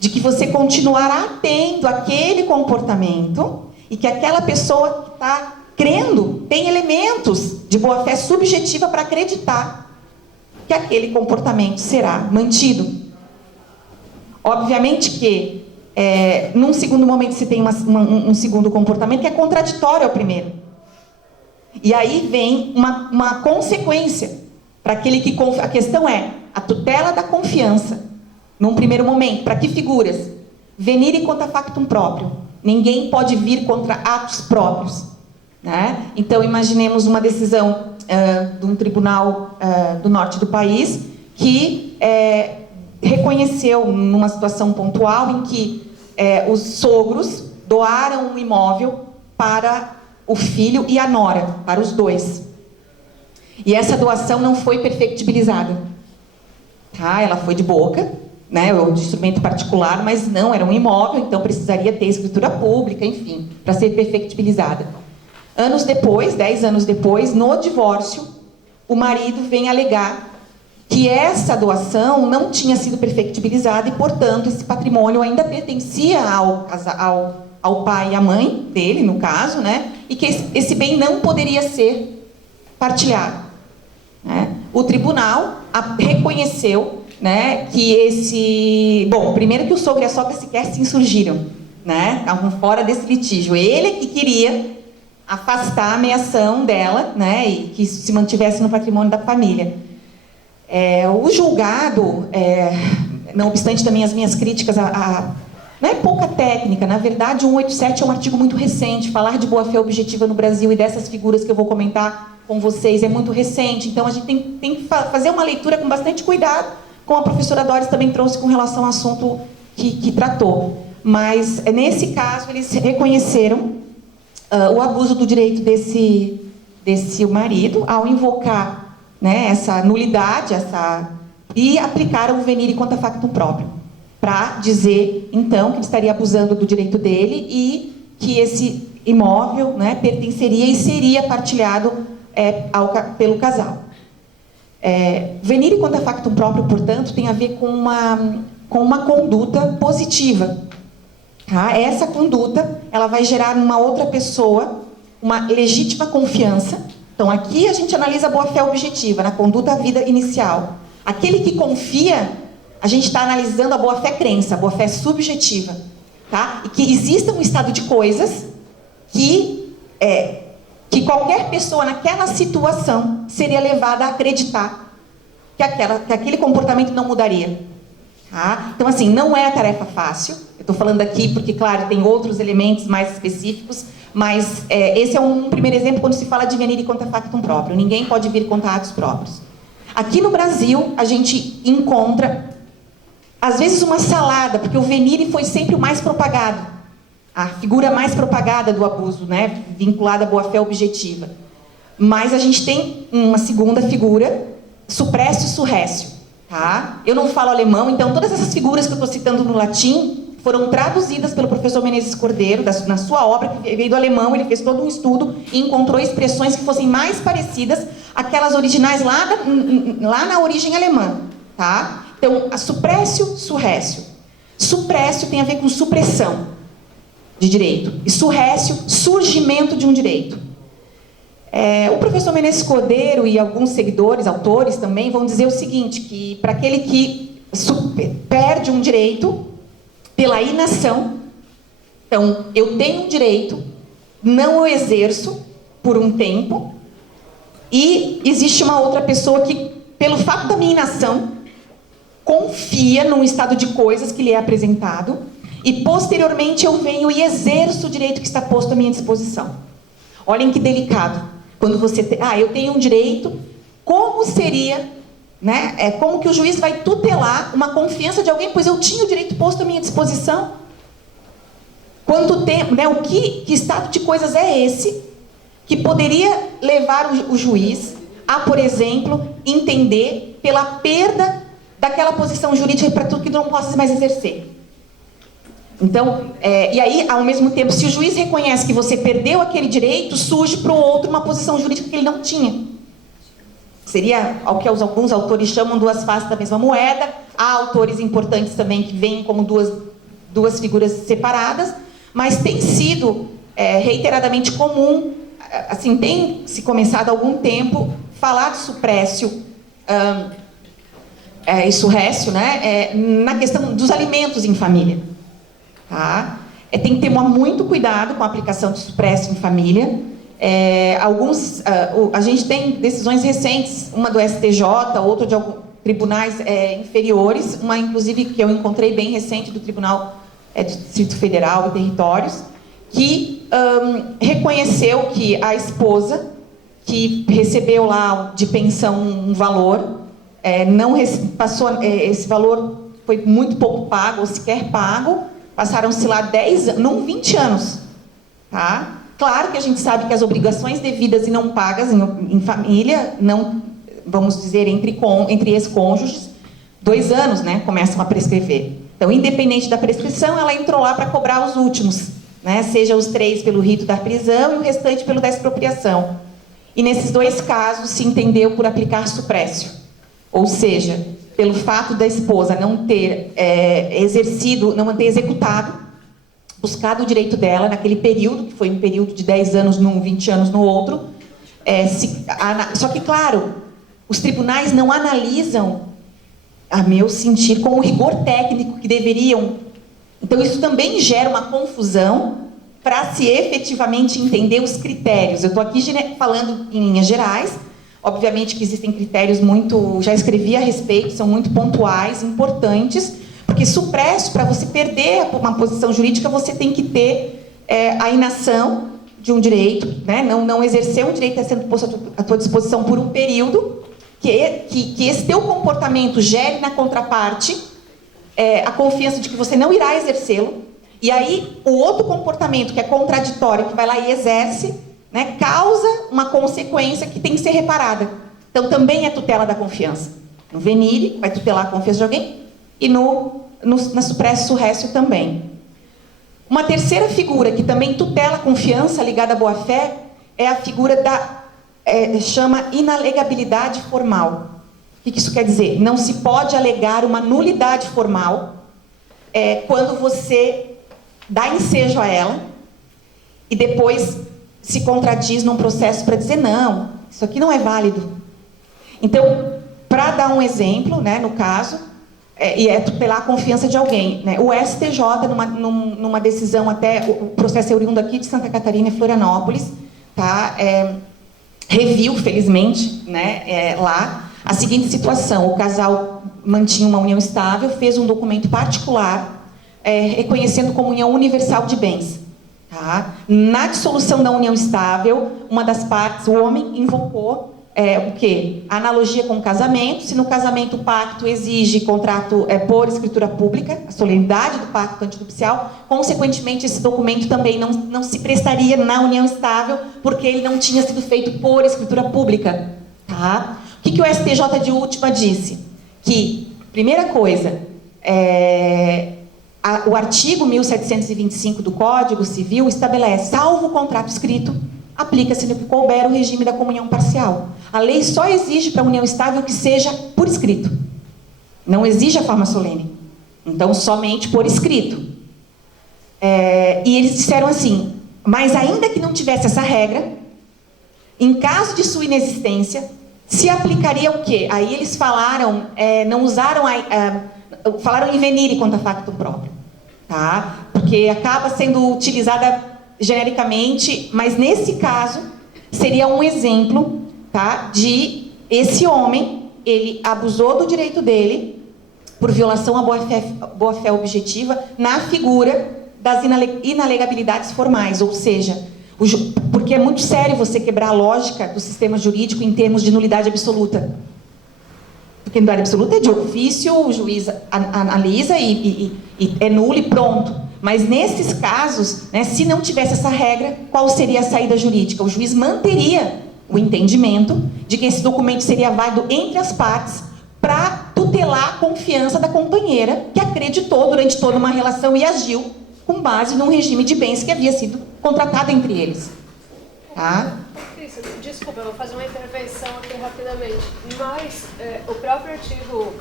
de que você continuará tendo aquele comportamento e que aquela pessoa que está crendo tem elementos de boa-fé subjetiva para acreditar que aquele comportamento será mantido. Obviamente que, num segundo momento, se tem um segundo comportamento que é contraditório ao primeiro. E aí vem uma consequência para aquele que confia. A questão é a tutela da confiança. Num primeiro momento, para que figuras? Venire contra factum próprio. Ninguém pode vir contra atos próprios. Né? Então, imaginemos uma decisão de um tribunal do norte do país que reconheceu, numa situação pontual, em que os sogros doaram um imóvel para o filho e a nora, para os dois. E essa doação não foi perfectibilizada. Tá? Ela foi de boca, né, ou de instrumento particular, mas não, era um imóvel, então precisaria ter escritura pública, enfim, para ser perfectibilizada. Anos depois, 10 anos depois, no divórcio, o marido vem alegar que essa doação não tinha sido perfectibilizada e, portanto, esse patrimônio ainda pertencia ao pai e à mãe dele, no caso, né, e que esse bem não poderia ser partilhado. Né? O tribunal reconheceu, né, que esse... Bom, primeiro que o sogro e a sogra sequer se insurgiram, né, estavam fora desse litígio. Ele que queria afastar a ameação dela, né, e que isso se mantivesse no patrimônio da família. O julgado, não obstante também as minhas críticas não é pouca técnica, na verdade o 187 é um artigo muito recente, falar de boa-fé objetiva no Brasil e dessas figuras que eu vou comentar com vocês é muito recente, então a gente tem que fazer uma leitura com bastante cuidado, como a professora Doris também trouxe com relação ao assunto que tratou. Mas, nesse caso, eles reconheceram o abuso do direito desse marido ao invocar, né, essa nulidade, e aplicaram o venire contra factum próprio, para dizer, então, que ele estaria abusando do direito dele e que esse imóvel, né, pertenceria e seria partilhado pelo casal. Venire contra factum próprio, portanto, tem a ver com uma conduta positiva. Tá? Essa conduta, ela vai gerar numa outra pessoa uma legítima confiança. Então, aqui a gente analisa a boa-fé objetiva, na conduta à vida inicial. Aquele que confia, a gente está analisando a boa-fé crença, a boa-fé subjetiva. Tá? E que exista um estado de coisas que qualquer pessoa naquela situação seria levada a acreditar que aquele comportamento não mudaria. Tá? Então, assim, não é a tarefa fácil. Eu estou falando aqui porque, claro, tem outros elementos mais específicos, mas esse é um primeiro exemplo quando se fala de venire contra factum próprio. Ninguém pode vir contra atos próprios. Aqui no Brasil, a gente encontra, às vezes, uma salada, porque o venire foi sempre o mais propagado. A figura mais propagada do abuso, né, vinculada à boa-fé objetiva. Mas a gente tem uma segunda figura, suprécio e surrécio. Tá? Eu não falo alemão, então todas essas figuras que eu estou citando no latim foram traduzidas pelo professor Menezes Cordeiro, na sua obra, que veio do alemão. Ele fez todo um estudo e encontrou expressões que fossem mais parecidas àquelas originais lá na origem alemã. Tá? Então, a suprécio, surrécio. Suprécio tem a ver com supressão de direito. E surrécio, surgimento de um direito. O professor Menezes Cordeiro e alguns seguidores, autores também, vão dizer o seguinte, que para aquele que perde um direito pela inação, então, eu tenho um direito, não o exerço por um tempo, e existe uma outra pessoa que, pelo fato da minha inação, confia num estado de coisas que lhe é apresentado, e posteriormente eu venho e exerço o direito que está posto à minha disposição. Olhem que delicado. Quando você eu tenho um direito, como seria, né? Como que o juiz vai tutelar uma confiança de alguém, pois eu tinha o direito posto à minha disposição? Quanto tempo, né? Que estado de coisas é esse que poderia levar o juiz a, por exemplo, entender pela perda daquela posição jurídica para tudo que não possa mais exercer? Então, e aí, ao mesmo tempo, se o juiz reconhece que você perdeu aquele direito, surge para o outro uma posição jurídica que ele não tinha. seria ao que alguns autores chamam duas faces da mesma moeda. Há autores importantes também que veem como duas figuras separadas, mas tem sido reiteradamente comum, assim, tem se começado há algum tempo, falar de suprécio e surrécio, né, na questão dos alimentos em família. Tá? Tem que ter muito cuidado com a aplicação de suprécio em família. A gente tem decisões recentes, uma do STJ, outra de alguns tribunais inferiores, uma inclusive que eu encontrei bem recente do Tribunal do Distrito Federal e Territórios, que reconheceu que a esposa, que recebeu lá de pensão um valor, passou, esse valor foi muito pouco pago, ou sequer pago, passaram-se lá 10 anos, não 20 anos. Tá? Claro que a gente sabe que as obrigações devidas e não pagas em família, não, vamos dizer, entre ex-cônjuges, 2 anos, né, começam a prescrever. Então, independente da prescrição, ela entrou lá para cobrar os últimos, né, seja os 3 pelo rito da prisão e o restante pelo da expropriação. E nesses 2 casos se entendeu por aplicar suprécio. Ou seja, pelo fato da esposa não ter não ter executado, buscado o direito dela naquele período, que foi um período de 10 anos num, 20 anos no outro. Só que, claro, os tribunais não analisam, a meu sentir, com o rigor técnico que deveriam. Então, isso também gera uma confusão para se efetivamente entender os critérios. Eu estou aqui falando em linhas gerais. Obviamente que existem critérios já escrevi a respeito, são muito pontuais, importantes, porque suprécio, para você perder uma posição jurídica, você tem que ter a inação de um direito, né? Não exercer um direito sendo posto à tua disposição por um período, que esse teu comportamento gere na contraparte a confiança de que você não irá exercê-lo, e aí o outro comportamento que é contraditório, que vai lá e exerce, né, causa uma consequência que tem que ser reparada. Então, também é tutela da confiança. No venire, vai tutelar a confiança de alguém, e na suprécio surrécio também. Uma terceira figura que também tutela a confiança ligada à boa-fé é a figura chama inalegabilidade formal. O que isso quer dizer? Não se pode alegar uma nulidade formal quando você dá ensejo a ela e depois se contradiz num processo para dizer não, isso aqui não é válido. Então, para dar um exemplo, né, no caso, tutelar a confiança de alguém, né? O STJ, numa decisão, até o processo é oriundo aqui de Santa Catarina e Florianópolis, tá? Reviu, felizmente, né, lá, a seguinte situação: o casal mantinha uma união estável, fez um documento particular, reconhecendo como união universal de bens. Tá? Na dissolução da união estável, uma das partes, o homem, invocou o quê? A analogia com o casamento. Se no casamento o pacto exige contrato por escritura pública, a solenidade do pacto antinupcial, consequentemente esse documento também não se prestaria na união estável, porque ele não tinha sido feito por escritura pública. Tá? O que o STJ de última disse? Que, primeira coisa, o artigo 1725 do Código Civil estabelece, salvo o contrato escrito, aplica-se no que couber o regime da comunhão parcial. A lei só exige para a união estável que seja por escrito. Não exige a forma solene. Então, somente por escrito. E eles disseram assim, mas ainda que não tivesse essa regra, em caso de sua inexistência, se aplicaria o quê? Aí eles falaram, não usaram falaram em venire contra factum próprio, tá? Porque acaba sendo utilizada genericamente, mas nesse caso seria um exemplo, tá? De esse homem, ele abusou do direito dele por violação à boa-fé objetiva na figura das inalegabilidades formais, ou seja, porque é muito sério você quebrar a lógica do sistema jurídico em termos de nulidade absoluta. Porque nulidade absoluta é de ofício, o juiz analisa e é nulo e pronto. Mas nesses casos, né, se não tivesse essa regra, qual seria a saída jurídica? O juiz manteria o entendimento de que esse documento seria válido entre as partes para tutelar a confiança da companheira que acreditou durante toda uma relação e agiu com base num regime de bens que havia sido contratado entre eles. Tá? Desculpa, eu vou fazer uma intervenção aqui rapidamente. Mas o próprio artigo...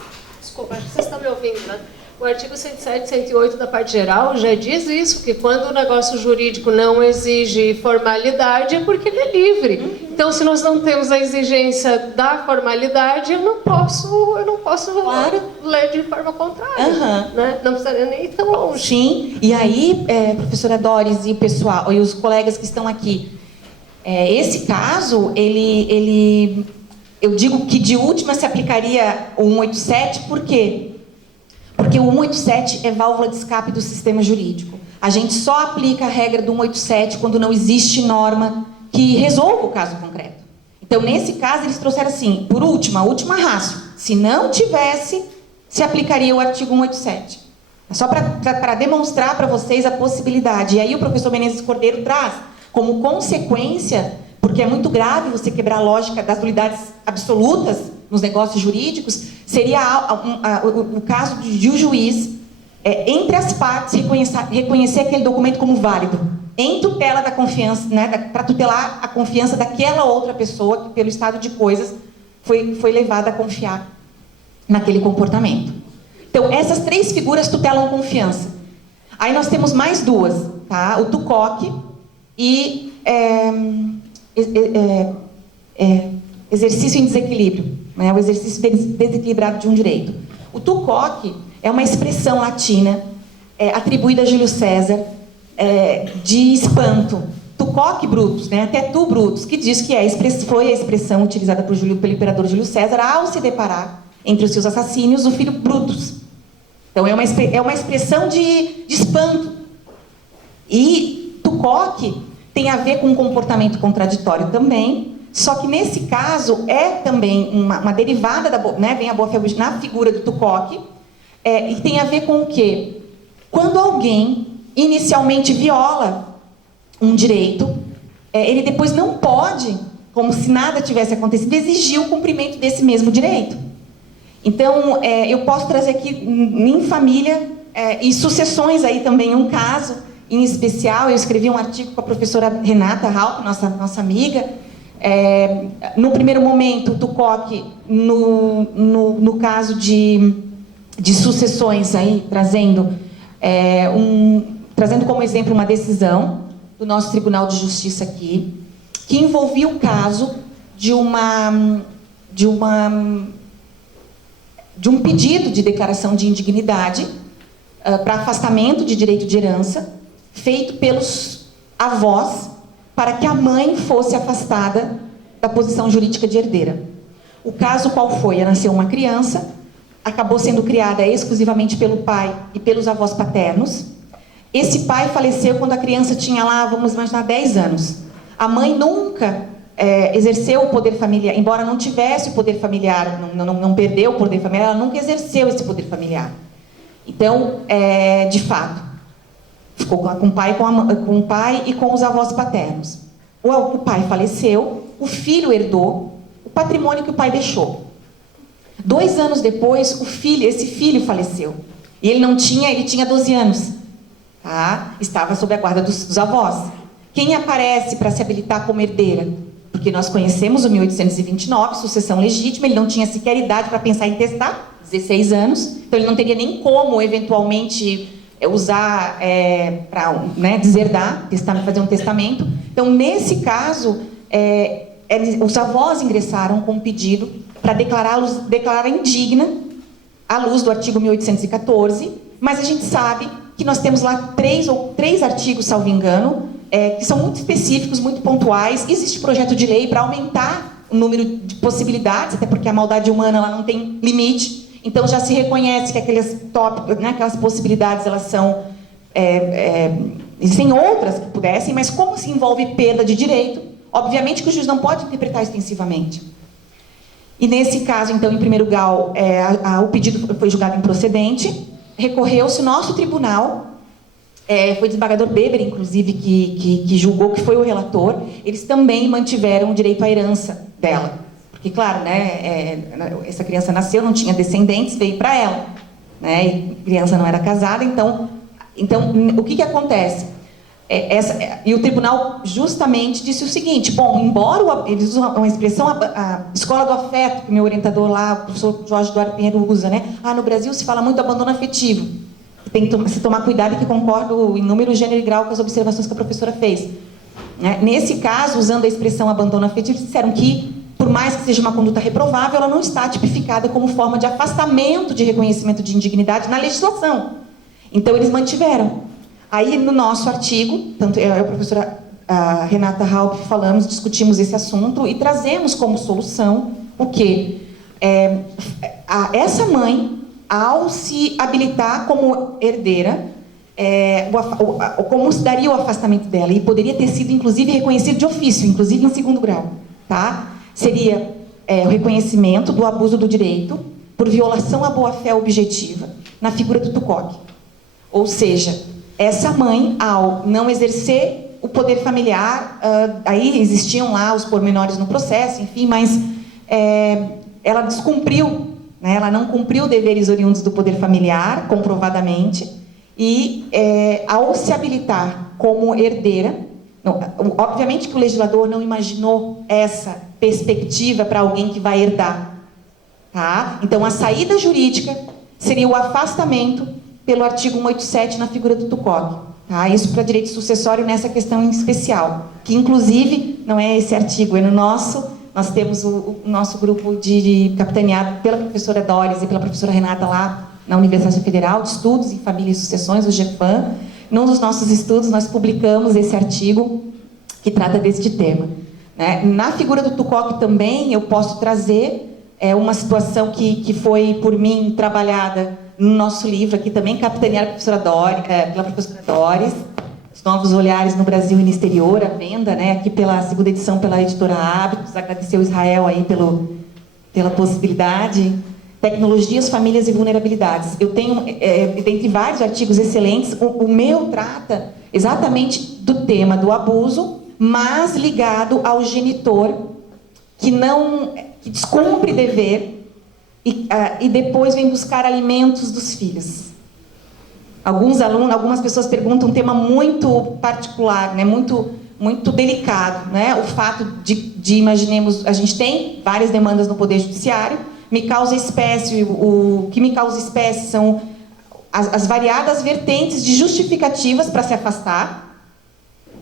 Desculpa, acho que vocês estão me ouvindo, né? O artigo 107 e 108 da parte geral já diz isso, que quando o negócio jurídico não exige formalidade é porque ele é livre. Então, se nós não temos a exigência da formalidade, eu não posso claro. Ler de forma contrária. Né? Não precisaria nem ir tão longe. Sim, e aí, professora Doris e o pessoal, e os colegas que estão aqui, esse caso, eu digo que de última se aplicaria o 187, por quê? Porque o 187 é válvula de escape do sistema jurídico. A gente só aplica a regra do 187 quando não existe norma que resolva o caso concreto. Então, nesse caso, eles trouxeram assim, por última, a última ratio. Se não tivesse, se aplicaria o artigo 187. É só para demonstrar para vocês a possibilidade. E aí o professor Menezes Cordeiro traz como consequência, porque é muito grave você quebrar a lógica das nulidades absolutas nos negócios jurídicos, seria o caso de um juiz, entre as partes, reconhecer aquele documento como válido, em tutela da confiança, né, para tutelar a confiança daquela outra pessoa que, pelo estado de coisas, foi levada a confiar naquele comportamento. Então, essas três figuras tutelam confiança. Aí nós temos mais duas, tá? O TUCOC e exercício em desequilíbrio, né? O exercício desequilibrado de um direito. O TUCOC é uma expressão latina atribuída a Júlio César de espanto. TUCOC Brutus, né? Até tu Brutus, que diz que foi a expressão utilizada pelo imperador Júlio César ao se deparar entre os seus assassínios o filho Brutus. Então é uma expressão de espanto. E TUCOC tem a ver com um comportamento contraditório também, só que nesse caso é também uma derivada né, vem a boa-fé na figura do TUCOC, e tem a ver com o quê? Quando alguém inicialmente viola um direito, ele depois não pode, como se nada tivesse acontecido, exigir o cumprimento desse mesmo direito. Então, eu posso trazer aqui em família e sucessões aí também um caso em especial. Eu escrevi um artigo com a professora Renata Raup, nossa amiga. No primeiro momento, o TUCOC, no caso de sucessões, aí, trazendo como exemplo uma decisão do nosso Tribunal de Justiça aqui, que envolvia o caso de um pedido de declaração de indignidade para afastamento de direito de herança, feito pelos avós, para que a mãe fosse afastada da posição jurídica de herdeira. O caso qual foi? Nasceu uma criança, acabou sendo criada exclusivamente pelo pai e pelos avós paternos. Esse pai faleceu quando a criança tinha lá, vamos imaginar, 10 anos. A mãe nunca exerceu o poder familiar, embora não tivesse o poder familiar, não perdeu o poder familiar, ela nunca exerceu esse poder familiar. Então, de fato, ficou com o pai e com os avós paternos. O pai faleceu, o filho herdou o patrimônio que o pai deixou. 2 anos depois, esse filho faleceu. E ele tinha 12 anos. Tá? Estava sob a guarda dos avós. Quem aparece para se habilitar como herdeira? Porque nós conhecemos o 1829, sucessão legítima, ele não tinha sequer idade para pensar em testar, 16 anos, então ele não teria nem como, eventualmente, usar para deserdar, fazer um testamento. Então, nesse caso, os avós ingressaram com um pedido para declarar indigna, à luz do artigo 1814, mas a gente sabe que nós temos lá três artigos, salvo engano, que são muito específicos, muito pontuais. Existe projeto de lei para aumentar o número de possibilidades, até porque a maldade humana ela não tem limite. Então, já se reconhece que aqueles tópicos, né, aquelas possibilidades, elas são... existem outras que pudessem, mas como se envolve perda de direito, obviamente que o juiz não pode interpretar extensivamente. E nesse caso, então, em primeiro grau, o pedido foi julgado improcedente, recorreu-se, o nosso tribunal, foi o desembargador Beber, inclusive, que julgou, que foi o relator, eles também mantiveram o direito à herança dela. Porque, claro, né, essa criança nasceu, não tinha descendentes, veio para ela. Né, e a criança não era casada, então o que acontece? E o tribunal justamente disse o seguinte: bom, embora eles usam uma expressão, a escola do afeto, que meu orientador lá, o professor Jorge Duarte Pinheiro, usa, né? No Brasil se fala muito abandono afetivo. Tem que se tomar cuidado, que concordo em número, gênero e grau com as observações que a professora fez. Nesse caso, usando a expressão abandono afetivo, disseram que, por mais que seja uma conduta reprovável, ela não está tipificada como forma de afastamento de reconhecimento de indignidade na legislação. Então, eles mantiveram. Aí, no nosso artigo, tanto eu e a professora Renata Halp falamos, discutimos esse assunto e trazemos como solução o quê? Essa mãe, ao se habilitar como herdeira, como se daria o afastamento dela, e poderia ter sido, inclusive, reconhecido de ofício, inclusive em 2º grau, tá? Seria o reconhecimento do abuso do direito por violação à boa-fé objetiva na figura do tucoque. Ou seja, essa mãe, ao não exercer o poder familiar, aí existiam lá os pormenores no processo, enfim, mas ela descumpriu, né? Ela não cumpriu deveres oriundos do poder familiar, comprovadamente, e ao se habilitar como herdeira, obviamente que o legislador não imaginou essa perspectiva para alguém que vai herdar, tá? Então, a saída jurídica seria o afastamento pelo artigo 187 na figura do tucoque, tá? Isso para direito sucessório nessa questão em especial, que inclusive não é esse artigo, é no nosso. Nós temos o nosso grupo capitaneado pela professora Doris e pela professora Renata lá na Universidade Federal de Estudos em Família e Sucessões, o GEFAM. Num dos nossos estudos, nós publicamos esse artigo que trata deste tema, né? Na figura do tucoque também, eu posso trazer uma situação que foi, por mim, trabalhada no nosso livro aqui também, capitaneado pela professora Doris, Os Novos Olhares no Brasil e no Exterior, à venda, né? Aqui pela 2ª edição pela editora Hábitos. Agradecer ao Israel aí pela possibilidade. Tecnologias, famílias e vulnerabilidades. Eu tenho, dentre vários artigos excelentes, o meu trata exatamente do tema do abuso, mas ligado ao genitor que descumpre dever e depois vem buscar alimentos dos filhos. Algumas pessoas perguntam um tema muito particular, né? Muito delicado, né? O fato de imaginemos, a gente tem várias demandas no Poder Judiciário. O que me causa espécie são as variadas vertentes de justificativas para se afastar,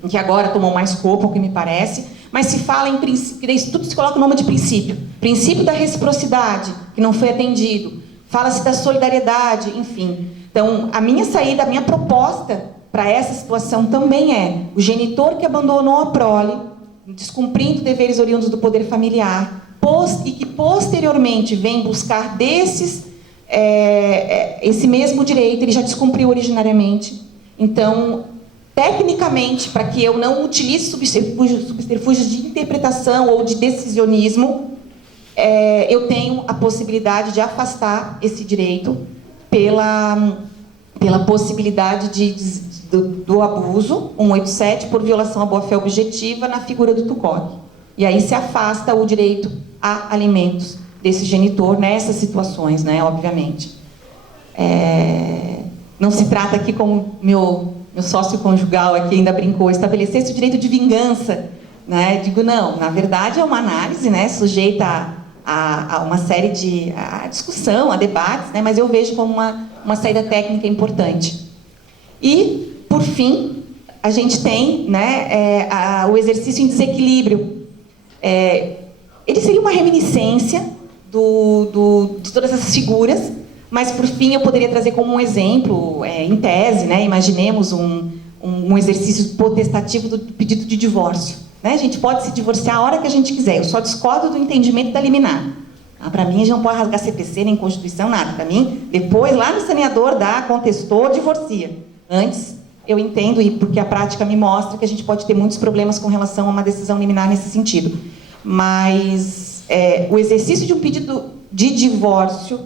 que agora tomam mais corpo, o que me parece, mas se fala em princípio, isso tudo se coloca o nome de princípio. Princípio da reciprocidade, que não foi atendido. Fala-se da solidariedade, enfim. Então, a minha proposta para essa situação também é o genitor que abandonou a prole, descumprindo deveres oriundos do poder familiar, e que posteriormente vem buscar esse mesmo direito, ele já descumpriu originariamente. Então, tecnicamente, para que eu não utilize subterfúgios de interpretação ou de decisionismo, eu tenho a possibilidade de afastar esse direito pela possibilidade do abuso, 187, por violação à boa-fé objetiva na figura do tucoque. E aí se afasta o direito a alimentos desse genitor nessas situações, né, obviamente. Não se trata aqui, como meu sócio conjugal aqui ainda brincou, estabelecer-se o direito de vingança, né? Digo, não, na verdade é uma análise, né, sujeita a uma série de discussão, a debates, né, mas eu vejo como uma saída técnica importante. E, por fim, a gente tem, né, o exercício em desequilíbrio. Ele seria uma reminiscência de todas essas figuras, mas, por fim, eu poderia trazer como um exemplo, em tese, né, imaginemos um exercício potestativo do pedido de divórcio. Né? A gente pode se divorciar a hora que a gente quiser, eu só discordo do entendimento da liminar. Para mim, a gente não pode rasgar CPC, nem Constituição, nada. Para mim, depois, lá no saneador, contestou, divorcia. Antes, eu entendo, e porque a prática me mostra que a gente pode ter muitos problemas com relação a uma decisão liminar nesse sentido. Mas o exercício de um pedido de divórcio,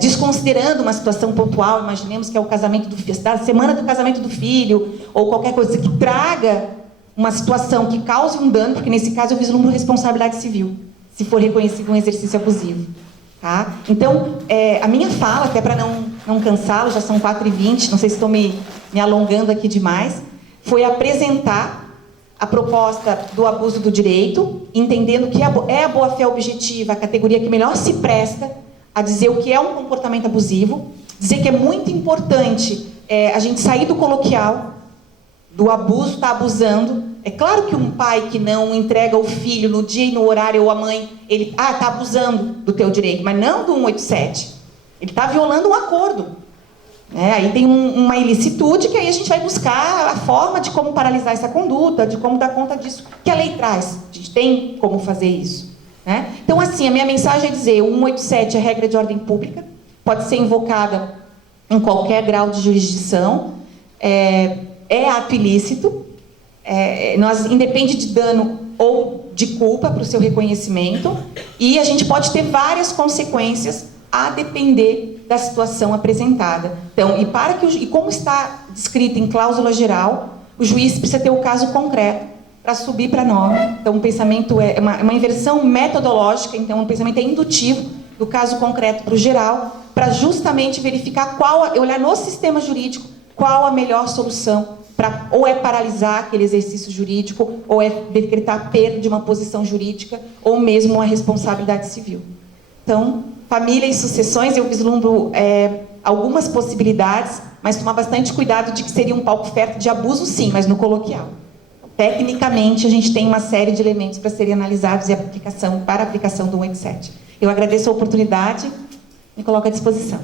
desconsiderando uma situação pontual, imaginemos que é o casamento da semana do casamento do filho, ou qualquer coisa que traga uma situação que cause um dano, porque nesse caso eu vislumbro responsabilidade civil, se for reconhecido um exercício abusivo. Tá? Então, a minha fala, até para não cansá-lo, já são 4h20, não sei se estou me me alongando aqui demais, foi apresentar a proposta do abuso do direito, entendendo que é a boa-fé objetiva a categoria que melhor se presta a dizer o que é um comportamento abusivo, dizer que é muito importante a gente sair do coloquial, do abuso, está abusando. É claro que um pai que não entrega o filho no dia e no horário, ou a mãe, ele está abusando do teu direito, mas não do 187. Ele está violando um acordo. Aí tem uma ilicitude que aí a gente vai buscar a forma de como paralisar essa conduta, de como dar conta disso, que a lei traz. A gente tem como fazer isso. Então, assim, a minha mensagem é dizer, o 187 é regra de ordem pública, pode ser invocada em qualquer grau de jurisdição, é ato ilícito, independe de dano ou de culpa para o seu reconhecimento, e a gente pode ter várias consequências a depender da situação apresentada. Então, e como está descrito em cláusula geral, o juiz precisa ter o caso concreto para subir para a norma. Então, o pensamento é uma inversão metodológica, então o pensamento é indutivo do caso concreto para o geral, para justamente verificar olhar no sistema jurídico qual a melhor solução, ou é paralisar aquele exercício jurídico, ou é decretar perda de uma posição jurídica, ou mesmo uma responsabilidade civil. Então, família e sucessões, eu vislumbro algumas possibilidades, mas tomar bastante cuidado de que seria um palco fértil de abuso, sim, mas no coloquial. Tecnicamente, a gente tem uma série de elementos para serem analisados para a aplicação do 187. Eu agradeço a oportunidade e me coloco à disposição.